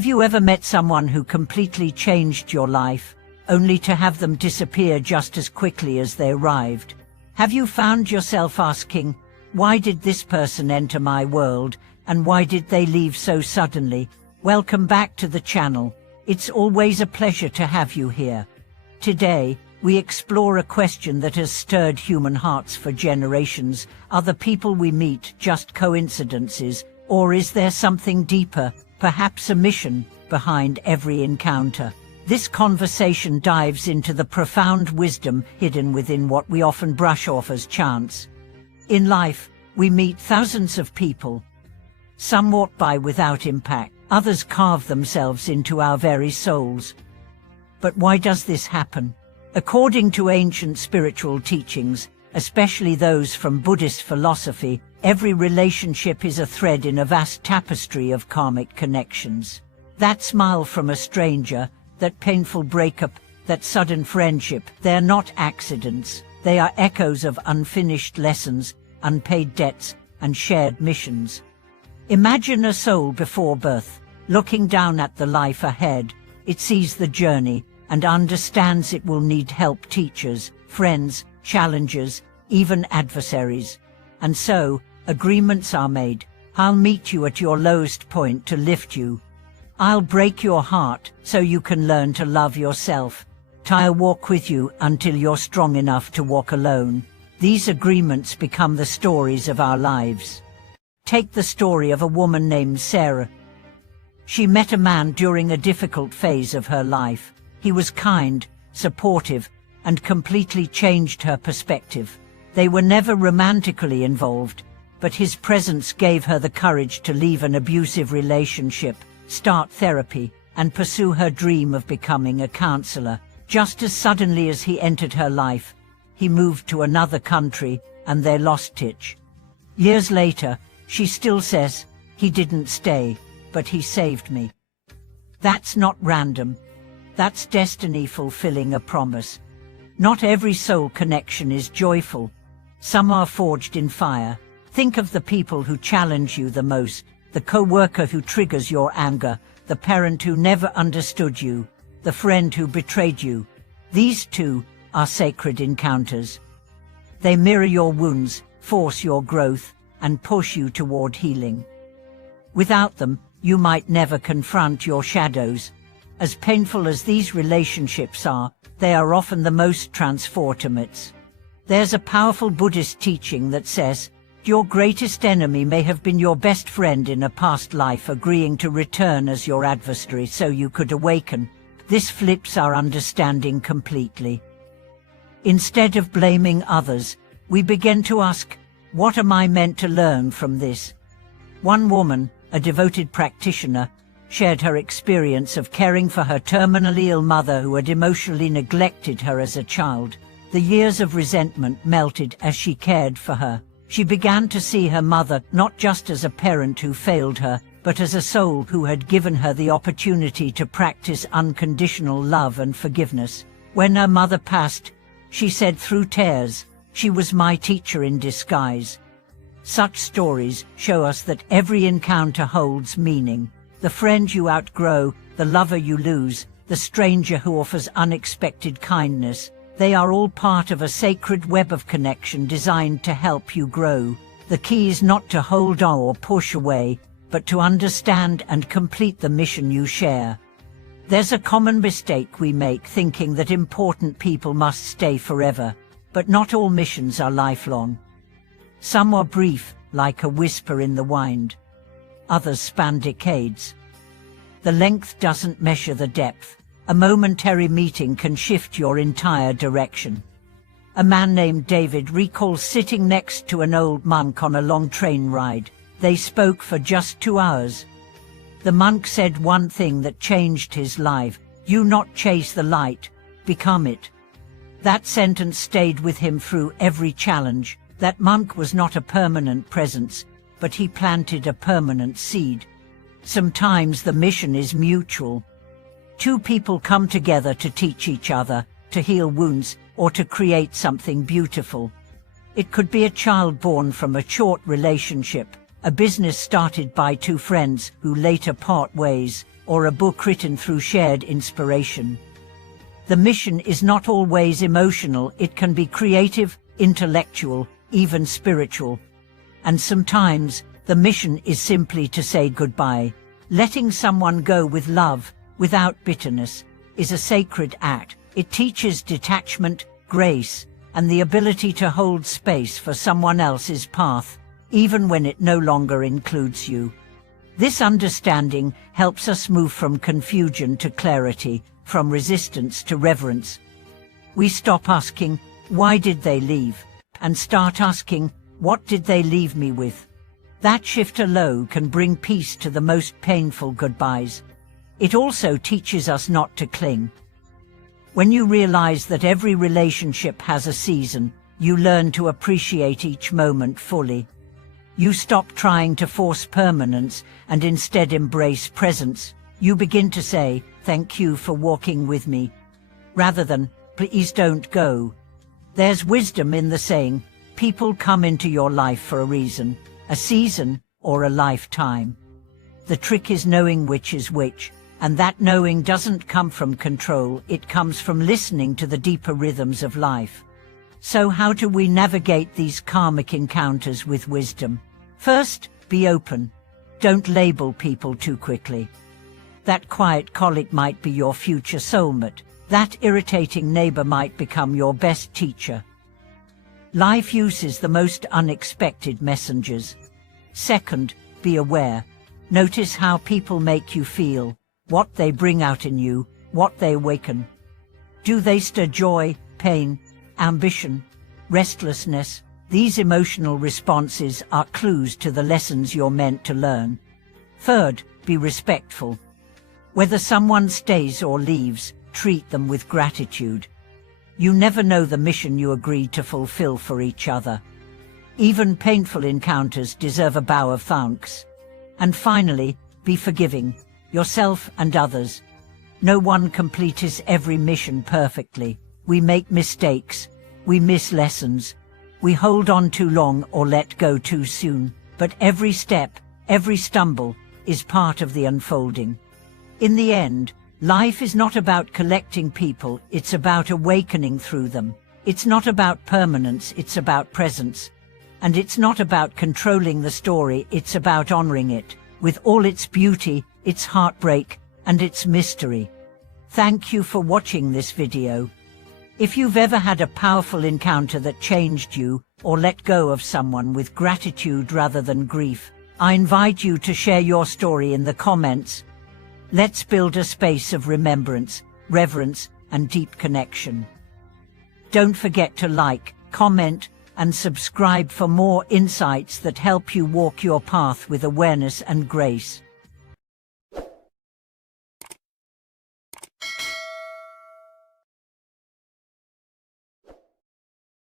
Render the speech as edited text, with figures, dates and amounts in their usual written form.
Have you ever met someone who completely changed your life, only to have them disappear just as quickly as they arrived? Have you found yourself asking, why did this person enter my world, and why did they leave so suddenly? Welcome back to the channel. It's always a pleasure to have you here. Today, we explore a question that has stirred human hearts for generations. Are the people we meet just coincidences, or is there something deeper, perhaps a mission, behind every encounter? This conversation dives into the profound wisdom hidden within what we often brush off as chance. In life, we meet thousands of people. Some walk by without impact, others carve themselves into our very souls. But why does this happen? According to ancient spiritual teachings, especially those from Buddhist philosophy, every relationship is a thread in a vast tapestry of karmic connections. That smile from a stranger, that painful breakup, that sudden friendship, they're not accidents. They are echoes of unfinished lessons, unpaid debts, and shared missions. Imagine a soul before birth, looking down at the life ahead. It sees the journey and understands it will need help, teachers, friends, challengers, even adversaries. And so, agreements are made. I'll meet you at your lowest point to lift you. I'll break your heart so you can learn to love yourself. I'll walk with you until you're strong enough to walk alone. These agreements become the stories of our lives. Take the story of a woman named Sarah. She met a man during a difficult phase of her life. He was kind, supportive, and completely changed her perspective. They were never romantically involved, but his presence gave her the courage to leave an abusive relationship, start therapy, and pursue her dream of becoming a counselor. Just as suddenly as he entered her life, he moved to another country, and they lost touch. Years later, she still says, "He didn't stay, but he saved me." That's not random. That's destiny fulfilling a promise. Not every soul connection is joyful. Some are forged in fire. Think of the people who challenge you the most, the co-worker who triggers your anger, the parent who never understood you, the friend who betrayed you. These two are sacred encounters. They mirror your wounds, force your growth, and push you toward healing. Without them, you might never confront your shadows. As painful as these relationships are, they are often the most transformative. There's a powerful Buddhist teaching that says, your greatest enemy may have been your best friend in a past life, agreeing to return as your adversary so you could awaken. This flips our understanding completely. Instead of blaming others, we begin to ask, what am I meant to learn from this? One woman, a devoted practitioner, shared her experience of caring for her terminally ill mother who had emotionally neglected her as a child. The years of resentment melted as she cared for her. She began to see her mother not just as a parent who failed her, but as a soul who had given her the opportunity to practice unconditional love and forgiveness. When her mother passed, she said through tears, "She was my teacher in disguise." Such stories show us that every encounter holds meaning. The friend you outgrow, the lover you lose, the stranger who offers unexpected kindness, they are all part of a sacred web of connection designed to help you grow. The key is not to hold on or push away, but to understand and complete the mission you share. There's a common mistake we make, thinking that important people must stay forever, but not all missions are lifelong. Some are brief, like a whisper in the wind. Others span decades. The length doesn't measure the depth. A momentary meeting can shift your entire direction. A man named David recalls sitting next to an old monk on a long train ride. They spoke for just 2 hours. The monk said one thing that changed his life: "You not chase the light, become it." That sentence stayed with him through every challenge. That monk was not a permanent presence, but he planted a permanent seed. Sometimes the mission is mutual. Two people come together to teach each other, to heal wounds, or to create something beautiful. It could be a child born from a short relationship, a business started by two friends who later part ways, or a book written through shared inspiration. The mission is not always emotional. It can be creative, intellectual, even spiritual. And sometimes the mission is simply to say goodbye. Letting someone go with love, without bitterness, is a sacred act. It teaches detachment, grace, and the ability to hold space for someone else's path, even when it no longer includes you. This understanding helps us move from confusion to clarity, from resistance to reverence. We stop asking, "Why did they leave?" and start asking, "What did they leave me with?" That shift alone can bring peace to the most painful goodbyes. It also teaches us not to cling. When you realize that every relationship has a season, you learn to appreciate each moment fully. You stop trying to force permanence and instead embrace presence. You begin to say, "Thank you for walking with me," rather than, "Please don't go." There's wisdom in the saying, people come into your life for a reason, a season, or a lifetime. The trick is knowing which is which, and that knowing doesn't come from control, it comes from listening to the deeper rhythms of life. So how do we navigate these karmic encounters with wisdom? First, be open. Don't label people too quickly. That quiet colleague might be your future soulmate. That irritating neighbor might become your best teacher. Life uses the most unexpected messengers. Second, be aware. Notice how people make you feel, what they bring out in you, what they awaken. Do they stir joy, pain, ambition, restlessness? These emotional responses are clues to the lessons you're meant to learn. Third, be respectful. Whether someone stays or leaves, treat them with gratitude. You never know the mission you agreed to fulfill for each other. Even painful encounters deserve a bow of thanks. And finally, be forgiving, yourself and others. No one completes every mission perfectly. We make mistakes, we miss lessons, we hold on too long or let go too soon. But every step, every stumble, is part of the unfolding. In the end, life is not about collecting people, it's about awakening through them. It's not about permanence, it's about presence. And it's not about controlling the story, it's about honoring it, with all its beauty, its heartbreak, and its mystery. Thank you for watching this video. If you've ever had a powerful encounter that changed you, or let go of someone with gratitude rather than grief, I invite you to share your story in the comments. Let's build a space of remembrance, reverence, and deep connection. Don't forget to like, comment, and subscribe for more insights that help you walk your path with awareness and grace.